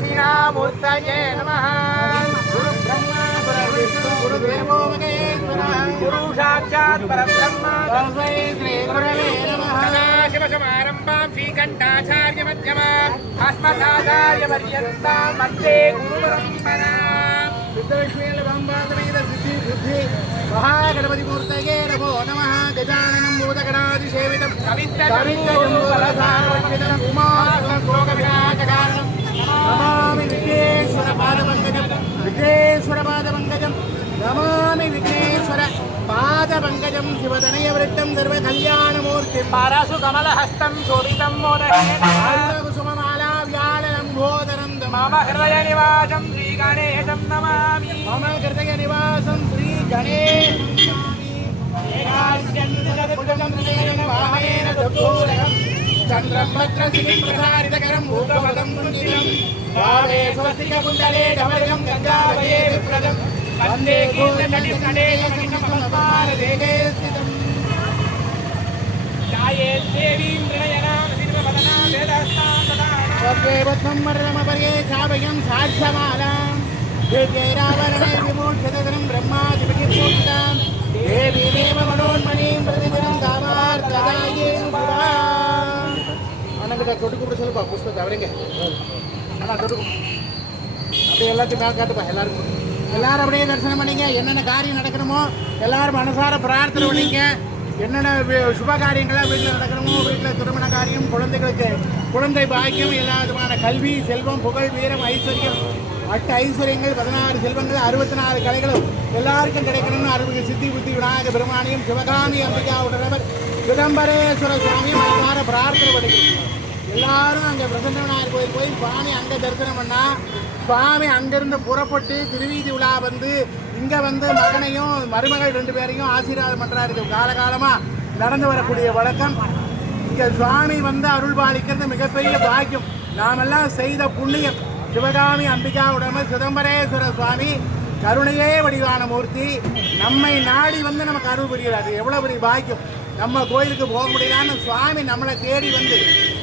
दक्षिणामूर्तये नमः। गुरु ब्रह्मा गुरु विष्णु गुरुदेवो महेश्वरः। गुरु साक्षात् परब्रह्म तस्मै श्री गुरवे नमः। सदाशिवसमारम्भां श्रीकण्ठाचार्य मध्यमाम् अस्मदाचार्यपर्यन्तां वन्दे गुरुपरम्पराम्। सिद्धविष्णुलम्बासमेत सिद्धि बुद्धि महागणपतिमूर्तये नमो नमः। गजाननं भूतगणाधिसेवितं कवित्तजम्बूफलसारवन्दितं उमासुरभोगविनाशकारणं नमामि विघ्नेश्वरपादपङ्कजं विघ्नेश्वरपादपङ्कजं नमामि विघ्नेश्वरपादपङ्कजं शिवतनयवृत्तं सर्वकल्याणमूर्तिं पाराशुकमलहस्तं शोभितं मोदकेन कुसुममाला व्याललम्बोदरं मम हृदयनिवासं श्रीगणेशं नमामि। मम हृदयनिवासं श्रीगणेशं चंद्रं भद्रसिंहप्रसारितकरं भूतपदं पुण्डितं भावे स्वस्तिककुण्डले डमरुकं गङ्गावये विप्रदं वन्दे कीर्तनलितनेकमस्मारदेहे स्थितम्। ध्यायेद्देवीं नयनां सिंहवदनां वेदस्तां ददानां स्वर्गे पद्मं मर्दमपर्ये चाभयं साक्ष्यमालां दिव्यैराभरणै विमोक्षितधनं ब्रह्मादिविपूजितां देवीमेव मनोन्मणीं प्रतिदिनं कामार्थदाये அண்ணங்கிட்ட தொட்டு கூப்பிட சொல்லுப்பா புஷ்பத்தை அவரேங்க அண்ணா தொட்டு அப்படியே எல்லாத்தையும் மேலே காட்டுப்பா எல்லாருக்கும் எல்லாரும் அப்படியே தரிசனம் பண்ணிங்க. என்னென்ன காரியம் நடக்கணுமோ எல்லாரும் மனசார பிரார்த்தனை பண்ணிங்க. என்னென்ன சுப காரியங்களாக வீட்டில் நடக்கணுமோ வீட்டில் திருமண காரியம் குழந்தைகளுக்கு குழந்தை பாக்கியம் எல்லா விதமான கல்வி செல்வம் புகழ் வீரம் ஐஸ்வர்யம் 8 ஐஸ்வர்யங்கள் 16 செல்வங்கள் 64 கலைகளும் எல்லாருக்கும் கிடைக்கணும்னு அருள்மிகு சித்தி புத்தி விநாயக பெருமானியும் சிவகாமி அம்பிகா உடனவர் சிதம்பரேஸ்வர சுவாமி மனசார பிரார்த்தனை பண்ணிக்கணும். எல்லாரும் அங்கே பிரசன்ன விநாயகர் கோயில் போய் சுவாமி அங்கே தரிசனம் பண்ணால் சுவாமி அங்கேருந்து புறப்பட்டு திருவீதி விழா வந்து இங்கே வந்து மகனையும் மருமகள் 2 பேரையும் ஆசீர்வாதம் பண்ணுறாரு. இது காலகாலமாக நடந்து வரக்கூடிய வழக்கம். இங்கே சுவாமி வந்து அருள் பாலிக்கிறது மிகப்பெரிய பாக்கியம். நாமெல்லாம் செய்த புண்ணியம். சிவகாமி அம்பிகா உடம்பர் சிதம்பரேஸ்வர சுவாமி கருணையே வடிவான மூர்த்தி நம்மை நாடி வந்து நமக்கு அருள் புரிகிறார். எவ்வளோ பெரிய பாக்கியம். நம்ம கோயிலுக்கு போக முடியலான்னு சுவாமி நம்மளை தேடி வந்து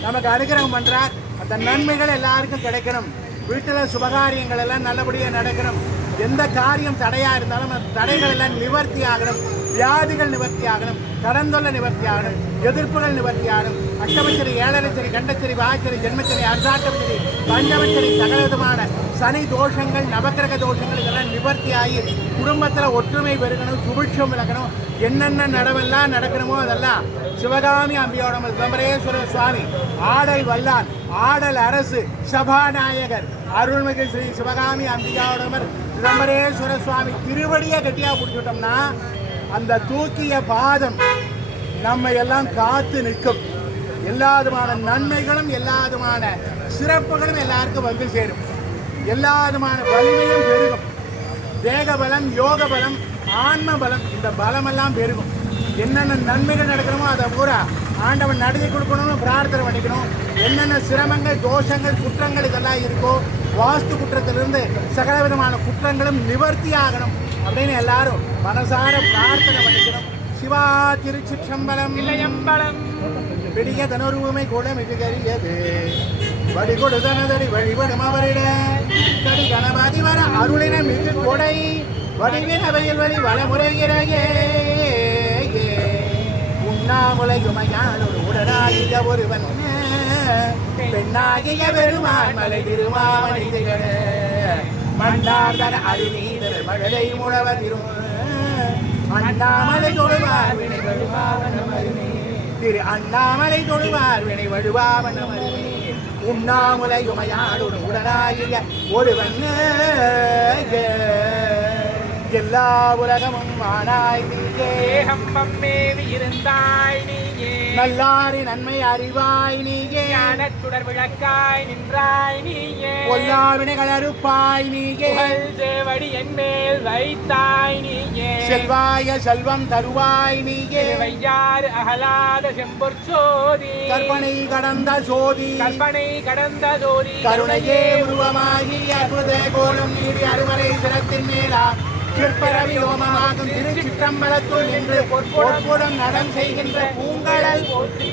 நமக்கு அனுகிரகம் பண்ணுறார். அந்த நன்மைகள் எல்லாருக்கும் கிடைக்கணும். வீட்டில் சுபகாரியங்கள் எல்லாம் நல்லபடியாக நடக்கணும். எந்த காரியம் தடையாக இருந்தாலும் அந்த தடைகள் எல்லாம் நிவர்த்தி ஆகணும். வியாதிகள் நிவர்த்தி ஆகணும். கடந்தொல்லை நிவர்த்தி ஆகணும். எதிர்ப்புகள் நிவர்த்தி ஆகணும். அஷ்டமச்சரி ஏழரைச்சரி கண்டச்சரி வாச்சரி ஜென்மச்சரி அர்த்தாட்டமச்சரி பஞ்சமச்சரி சகல விதமான சனி தோஷங்கள் நவக்கிரக தோஷங்கள் இதெல்லாம் நிவர்த்தி ஆகி குடும்பத்தில் ஒற்றுமை பெருகணும். சுபிட்சம் விளக்கணும். என்னென்ன நடவெல்லாம் நடக்கணுமோ அதெல்லாம் சிவகாமி அம்பியோட சிதம்பரேஸ்வர சுவாமி ஆடல் வல்லான் ஆடல் அரசு சபாநாயகர் அருள்மிகு ஸ்ரீ சிவகாமி அம்பிகாவுடமர் சிதம்பரேஸ்வர சுவாமி திருவடியை கட்டியாக பிடிச்சிட்டோம்னா அந்த தூக்கிய பாதம் நம்ம எல்லாம் காத்து நிற்கும். எல்லா விதமான நன்மைகளும் எல்லா விதமான சிறப்புகளும் எல்லாருக்கும் வந்து சேரும். எல்லா விதமான வலிமையும் பெருகும். தேக பலம் யோக பலம் ஆன்ம பலம் இந்த பலமெல்லாம் பெருகும். என்னென்ன நன்மைகள் நடக்கணுமோ அதை பூரா ஆண்டவன் நடத்தி கொடுக்கணும்னு பிரார்த்தனை பண்ணிக்கணும். என்னென்ன சிரமங்கள் தோஷங்கள் குற்றங்கள் இதெல்லாம் இருக்கோ வாஸ்து குற்றத்திலிருந்து சகல விதமான குற்றங்களும் நிவர்த்தி ஆகணும் அப்படின்னு எல்லாரும் மனசார பிரார்த்தனை பண்ணிக்கணும். சிவா திருச்சிற்றம்பலம் இளையம்பலம் பெரிய தனுருமை கூட மிகரியது வழி கொடுதனதடி வழிபடும் அவரிட தடி கணபதி வர அருளின மிகு கொடை வடிவின வயல் வழி வளமுறைகிறே உண்ணாமுலையுமையான ஒரு உடனாகிய ஒருவன் பெண்ணாகிய பெருமான் மலை திருமாவணி திகழ மன்னார்தன அருநீதர் மழலை முழவதிரும் அண்ணாமலை தொழுவார் வினை வழுவாவனம் அருமே திரு அண்ணாமலை தொழுவார் வினை வழுவாவனம் அருமே உண்ணாமுலையுமையானோடு உடனாகிய ஒருவன் எல்லா உலகமும் ஆனாய் நீயே ஹம்பம்மேவி இருந்தாய் நீயே நல்லாரி நன்மை அறிவாய் நீயே ஞானத்துடர் விளக்காய் நின்றாய் நீயே எல்லா வினைகள் அறுப்பாய் நீயே சேவடி என் மேல் வைத்தாய் நீயே செல்வாய செல்வம் தருவாய் நீயே வையாறு அகலாத செம்பொற் சோதி கற்பனை கடந்த சோதி கருணையே உருவமாகி அற்புத கோலம் நீடி அருவரை சிரத்தின் மேலா சிற்பரவியோமமாகும் திருச்சிற்றம்பலத்துள் நின்று பொற்புடன் நடம் செய்கின்ற பூங்கழல் போற்றி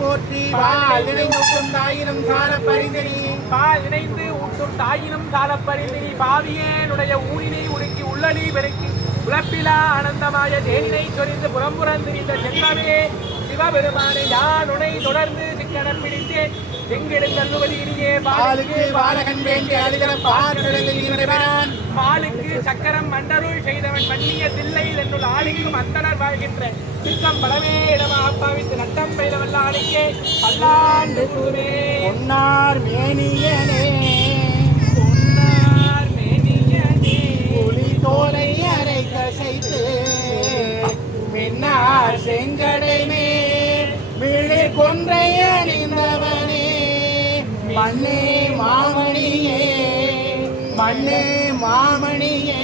போற்றி வாழ் இணைந்து தாயிரம் சார பரிந்தனி பால் இணைந்து தானும் தாயினும் சாலப்பறிந்து நீ பாவியேனுடைய ஊனினை உருக்கி உள்ளலி பெருக்கி உழப்பிலா ஆனந்தமாய தேனினை சொரிந்து புறம்புறந்து இந்த செல்வமே சிவபெருமானை யான் உனை தொடர்ந்து சிக்கனம் பிடித்தேன் எங்கெடுங்கல்லுவதியே பாலுக்கு பாலகன் வேண்டி அழுகிற பால் பாலுக்கு சக்கரம் மண்டருள் செய்தவன் மன்னிய தில்லை என்னுள் ஆளுக்கும் அந்தனர் வாழ்கின்ற சித்தம் பலவே இடமா அப்பாவித்து நட்டம் பெய்தவல்ல ஆளுக்கே பல்லாண்டு புதுவே பொன்னார் மேனியனே புலி தோலை அரை கசைத்து மின்னார் செங்கடை மேல் விழி கொன்றை அணிந்தவனே மண்ணே மாமணியே மண்ணே மாமணியே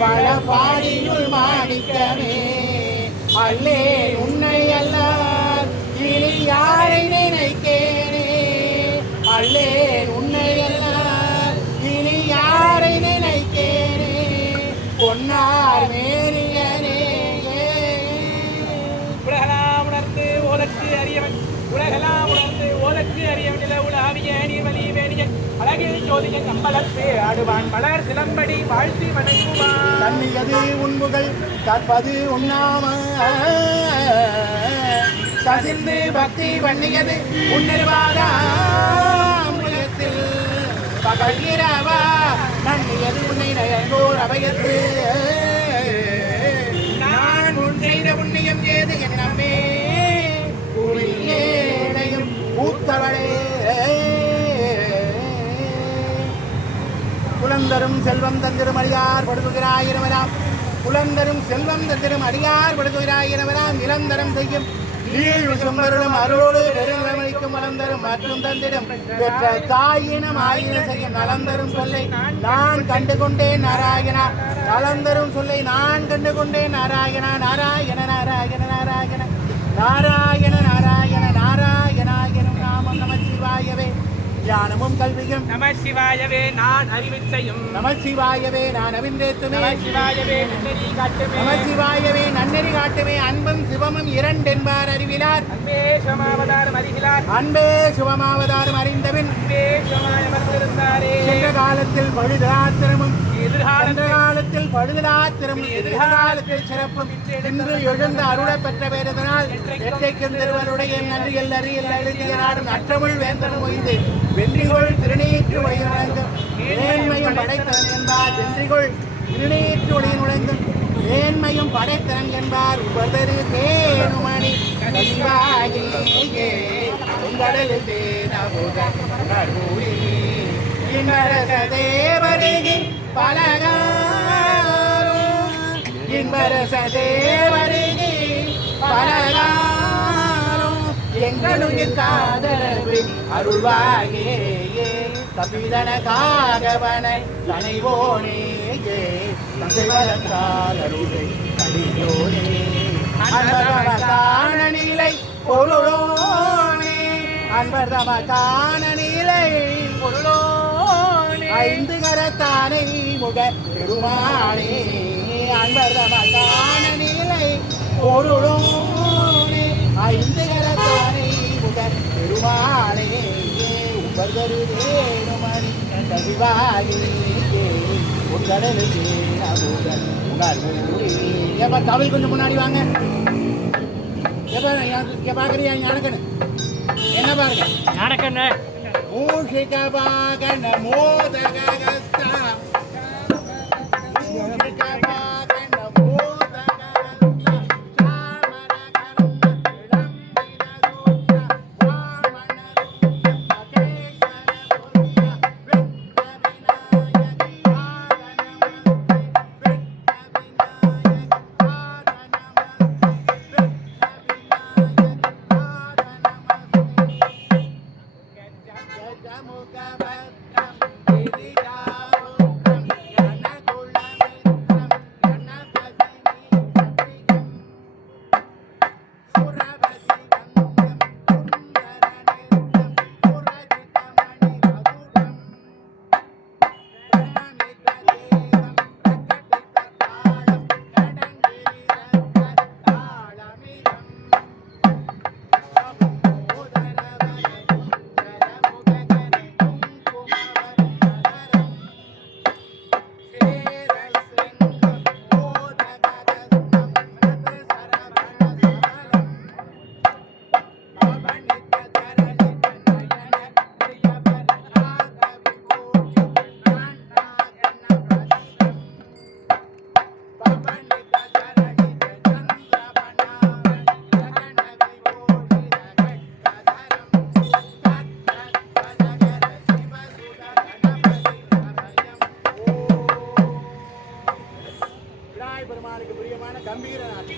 பழபாடியுள் மாணிக்கமே அல்லே உன்னை அல்லார் இனி யாரை நினைக்கேனே அல்லே உன்னை அல்லார் இனி யாரை நினைக்கேனே பொன்னார் மேனியனே உலகலாம் உணர்ந்து ஓலக்கு அறியவன் உலகலாம் உணர்ந்து ஓலக்கு அறியவன் நில உலகிய நீர்வலி வேணியன் அழகில் ஜோதியன் அம்பலப்பே ஆடுவான் மலர் சிலம்படி வாழ்த்தி வணங்குவான் தன்னியது உண்புகள் கற்பது உண்ணாம சசிந்து பக்தி பண்ணியது உன்னிருவாதத்தில் பகல்கிறவா நன்னியது உன்னை நயங்கோர் அபயத்து நான் உன் செய்த புண்ணியம் ஏது என் நம்மே ஏனையும் பூத்தவளே புலந்தரும் செல்வம் தந்திரும் அடியார் படுத்துகிறாயிரவராம் புலந்தரும் செல்வம் தந்திரும் அடியார் படுத்துகிறாயிரவராம் நிரந்தரம் செய்யும் நீழ்வருளும் அருளோடு பெருநிலைக்கும் வளர்ந்தரும் மற்றும் தந்திரம் பெற்ற தாயினம் ஆயிரம் செய்யும் நலந்தரும் சொல்லை நான் கண்டுகொண்டேன் நாராயணா நலந்தரும் சொல்லை நான் கண்டுகொண்டேன் நாராயணா நாராயண நாராயண நாராயண நாராயண நாராயண நாராயணாயனும் நாமம் நமச்சிவாயவே ஞானமும் கல்வியும் நமசிவாயவே நான் அறிவிச்சையும் நமசிவாயவே நான் அவிந்தேத்துமே நமசிவாயவே நன்னெறி காட்டுமே நமசிவாயவே நன்னெறி காட்டுமே அன்பும் சிவமும் இரண்டென்பார் அறிவிலார் அன்பே சிவமாவதாரம் அறிகிறார் அன்பே சிவமாவதாரம் அறிந்தபின் அன்பே சிவமாய் அமர்ந்திருந்தாரே சென்ற காலத்தில் பழுதலாத்திரமும் எதிர்காலத்தில் பழுதலாத்திரமும் எதிர்காலத்தில் சிறப்பும் இன்று எழுந்த அருளை பெற்ற பேரதனால் எற்றைக்கும் திருவருடைய நன்றி எல்லறியில் எழுதிய நாடும் அற்றமிழ் வேந்தனும் ஒய்ந்து வென்றிகொள் திருநீற்று ஒளி நுழைந்தும் ஏன்மையும் படைத்தவன் என்பார் வென்றிகொள் திருநீற்று ஒளி நுழைந்தும் ஏன்மையும் படைத்தவன் என்பார் உபதரு தேனுமணி கசிவாகியே உங்கடலில் தேவரிகி பலகாரோ இன்பரச தேவரிகி பலகாரோ எங்களுயிர் காதரவு அருள்வாயே கபிலன காகவன தனைவோனே தந்தைவரங்காலருளை கடியோனே அன்பர்தம நிலை பொருளோனே அன்பர்தம நிலை பொருளோனே ஐந்து கரத்தானை முக பெருமானே அன்பர்தம நிலை பொருளோனே ஐந்து கரத்தானை முக பெருமானே உபர்தரு வேணுமணி தவிவாயே உங்கடலுக்கு நமுதல் உங்கள் ஊரே ஏப்பா தமிழ் கொஞ்சம் முன்னாடி வாங்க ஏப்பா பார்க்குறியா ஞானக்கண்ணு என்ன பாருங்க ஞானக்கண்ணு மூஷிக பாகன மோதகஸ்தா மூஷிக பாகன மோதகஸ்தா Jamukabadam, கம்பீர நாட்டு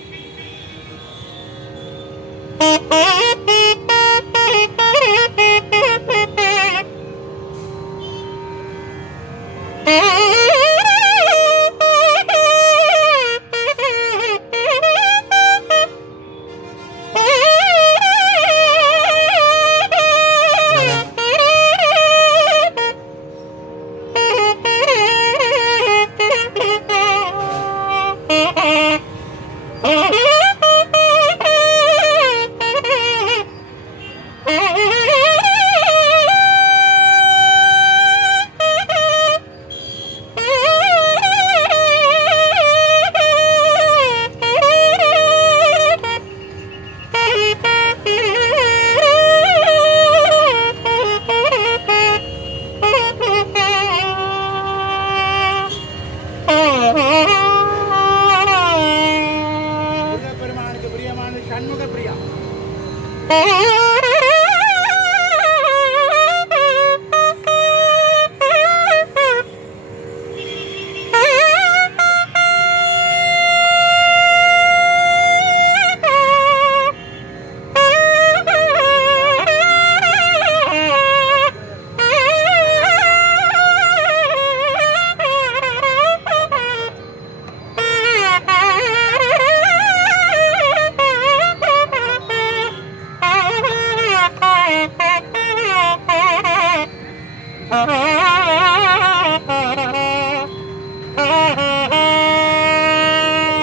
முருகப்பெருமானுக்கு பிரியமான சண்முக பிரியா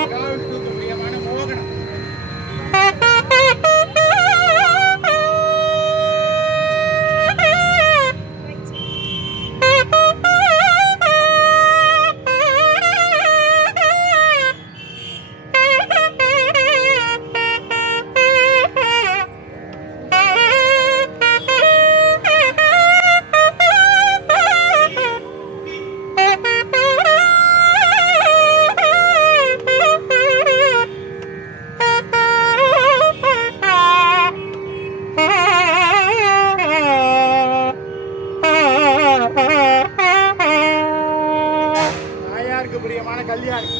மகாவிஷ்ணுவுக்கு பிரியமான மோகனம் தாயாருக்கு பிரியமான கல்யாணி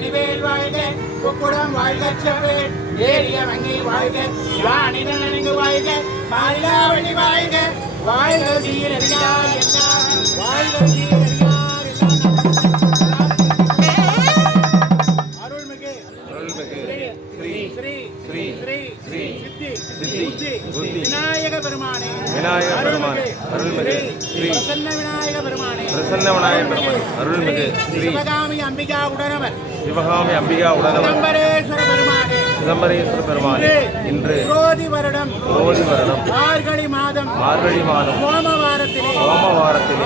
வடிவேல் வாழ்க குக்குடம் வாழ்க செவ்வேல் ஏரிய மங்கை வாழ்க யானிதனங்கு வாழ்க மாநிலாவணி வாழ்க வாழ்க சீரடியார் எல்லாம் வாழ்க சீரடியார் எல்லாம் அருள்மிகு ஸ்ரீ ஸ்ரீ ஸ்ரீ ஸ்ரீ ஸ்ரீ சித்தி புத்தி விநாயக பெருமானே அருள்மிகு ஸ்ரீ பிரசன்ன விநாயக பெருமானே அருள்மிகு ஸ்ரீ சிவகாமி அம்பிகா உடனவர் சிதம்பரேஸ்வர பெருமானே இன்று குரோதி வருடம் மார்கழி மாதம் சோமவாரத்திலே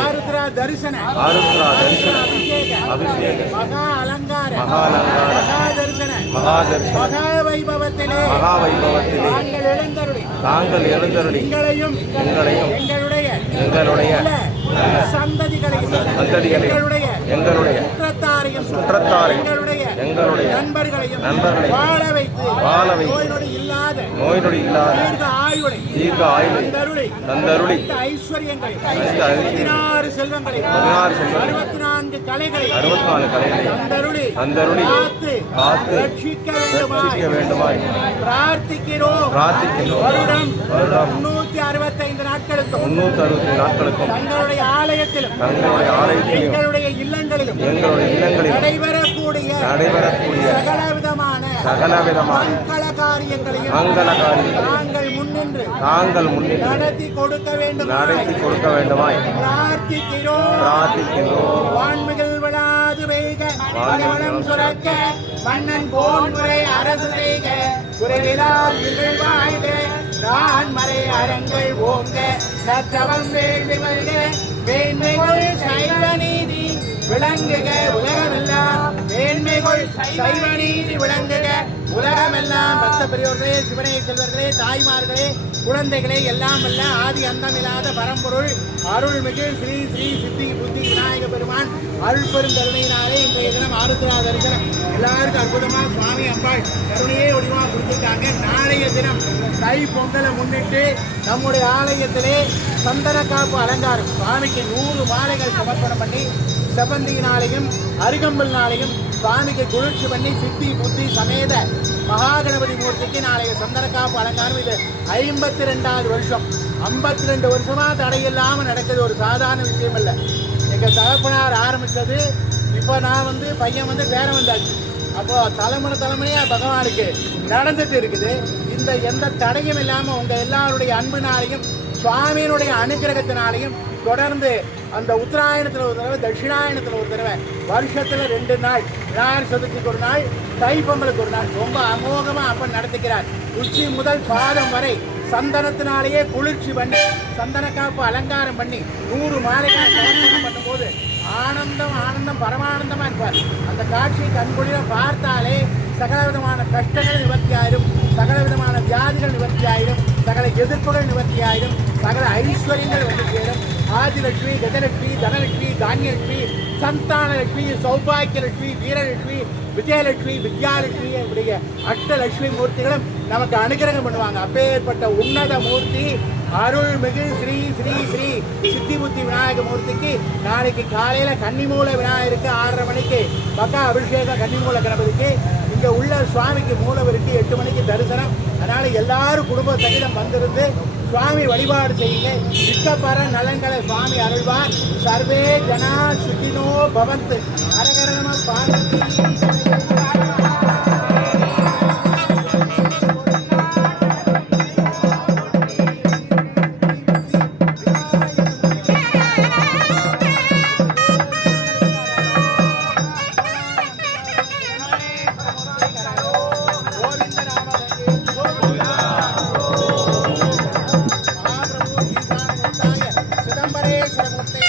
ஆருத்ரா தரிசன அபிஷேக மகா அலங்கார மகாலங்கார மகா வைபவத்திலே தாங்கள் எழுந்தருளி எங்களையும் எங்களுடைய சந்ததிகளையும் எங்களுடைய சுற்றத்தாரையும் எங்களுடைய நண்பர்களையும் வாழ வைத்து நோய் நொடி இல்லாத தீர்க்க ஆயுளை தந்தருளி ஐஸ்வர்யங்களை 16 செல்வங்களை 64 கலைகளை தந்தருளி காத்து ரட்சிக்க வேண்டுமாய் பிரார்த்திக்கிறோம் வருடம் 365 நாட்களுக்கும் தங்களுடைய ஆலயத்திலும் எங்களுடைய இல்லங்களிலும் நடைபெறக்கூடிய சகலவிதமான மங்கள காரியங்களையும் நாங்கள் முன்னின்று நடத்தி கொடுக்க வேண்டுமாய் பிரார்த்திக்கிறோம். வான்மிகள் விழாது பெய்க மலைவளம் சுரக்க மன்னன் போன்முறை அரசு செய்க குறைவிலால் வாழ்க நான் மறை அரங்கள் ஓங்க நற்றவம் வேள்வி மல்க மேன்மைகள் சைவ நீதி விளங்குக உலகமெல்லாம் மேன்மைகள் சைவ நீதி விளங்குக உலகமெல்லாம். பக்த பெரியோர்களே, சிவனே செல்வர்களே, தாய்மார்களே, குழந்தைகளே, எல்லாம் அல்ல ஆதி அந்தமில்லாத பரம்பொருள் அருள்மிகு ஸ்ரீ ஸ்ரீ சித்தி புத்தி விநாயக பெருமான் அருள் பெரும் கருணையினாலே இன்றைய தினம் ஆருத்ரா தரிசனம் எல்லாருக்கும் அற்புதமா சுவாமி அம்பாள் கருணையே ஒளிவா கொடுத்துருக்காங்க. நாளைய தினம் தை பொங்கலை முன்னிட்டு நம்முடைய ஆலயத்திலே சந்தன காப்பு அலங்காரம் சுவாமிக்கு 100 மாலைகள் சமர்ப்பணம் பண்ணி செவ்வந்தியினாலையும் அருகம்பல்னாலையும் சுவாமிக்கு குளிர்ச்சி பண்ணி சித்தி புத்தி சமேத மகாகணபதி மூர்த்திக்கு நாளைய சந்தனக்காப்பு அலங்காரம். இது 52வது வருஷம். 52 வருஷமா தடையில்லாமல் நடக்குது. ஒரு சாதாரண விஷயம் இல்லை. எங்கள் தகப்பனார் ஆரம்பித்தது. இப்போ நான் பையன் பேரம் வந்தாச்சு. அப்போ தலைமுறையாக பகவானுக்கு நடந்துட்டு இருக்குது. இந்த எந்த தடையும் இல்லாமல் உங்கள் எல்லாருடைய அன்புனாலையும் சுவாமியினுடைய அனுகிரகத்தினாலையும் தொடர்ந்து அந்த உத்தராயணத்தில் ஒரு தடவை, தட்சிணாயணத்தில் ஒரு தடவை, வருஷத்தில் 2 நாள், விநாயகர் சதுர்த்திக்கு ஒரு நாள், தை பொங்கலுக்கு ஒரு நாள் ரொம்ப அமோகமாக அப்பன் நடத்துகிறார். உச்சி முதல் பாதம் வரை சந்தனத்தினாலேயே குளிர்ச்சி பண்ணி சந்தனக்காப்பு அலங்காரம் பண்ணி 100 மாலைகள் சமர்ப்பணம் பண்ணும்போது ஆனந்தம் பரமானந்தமாக இருப்பார். அந்த காட்சியை கண்குளிர பார்த்தாலே சகல விதமான கஷ்டங்கள் நிவர்த்தி ஆயிரும், சகல விதமான வியாதிகள் நிவர்த்தி ஆயிரும், சகல எதிர்ப்புகள் நிவர்த்தி ஆயிரும், சகல ஐஸ்வர்யங்கள் வந்து சேரும். ஆதிலட்சுமி, கஜலட்சுமி, தனலட்சுமி, தானியலட்சுமி, சந்தானலட்சுமி, சௌபாகியலட்சுமி, வீரலட்சுமி, விஜயலட்சுமி, வித்யாலட்சுமி இப்படிய அஷ்டலட்சுமி மூர்த்திகளும் நமக்கு அனுகிரகம் பண்ணுவாங்க. அப்பேற்பட்ட உன்னத மூர்த்தி அருள்மிகு ஸ்ரீ ஸ்ரீ ஸ்ரீ சித்திபுத்தி விநாயக மூர்த்திக்கு நாளைக்கு காலையில் கன்னிமூல விநாயகருக்கு 6:30 மணிக்கு பக்கா அபிஷேகம். கன்னிமூல கணபதிக்கு இங்கே உள்ள சுவாமிக்கு மூலவருக்கு 8 மணிக்கு தரிசனம். அதனால் எல்லாரும் குடும்ப சகிதம் வந்திருந்து சுவாமி வழிபாடு செய்யுங்க. இஷ்டப்பர நலன்களை சுவாமி அருள்வார். சர்வே ஜனா சுகினோ பவந்து. அரகரணம பார்வதி. சிதம்பரேஸ்வர மூர்த்தி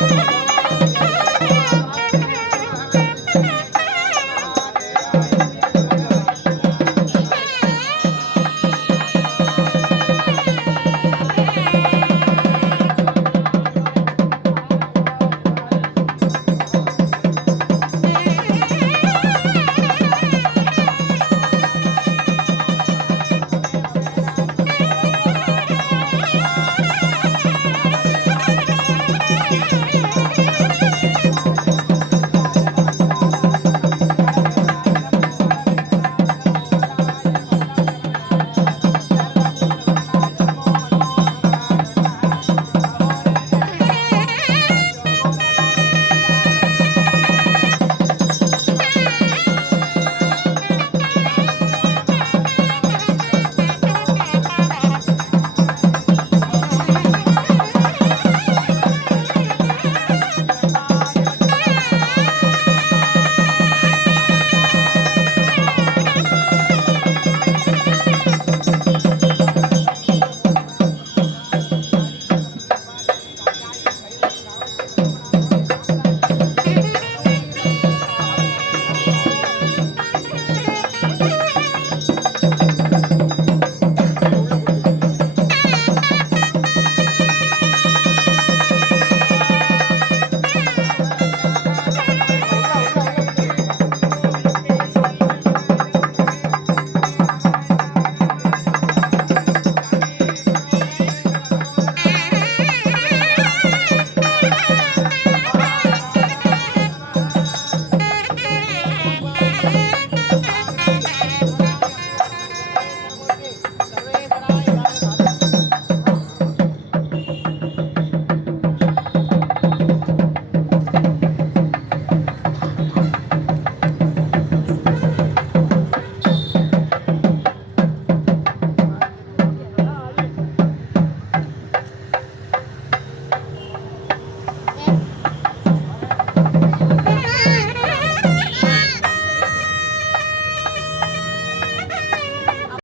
ஆ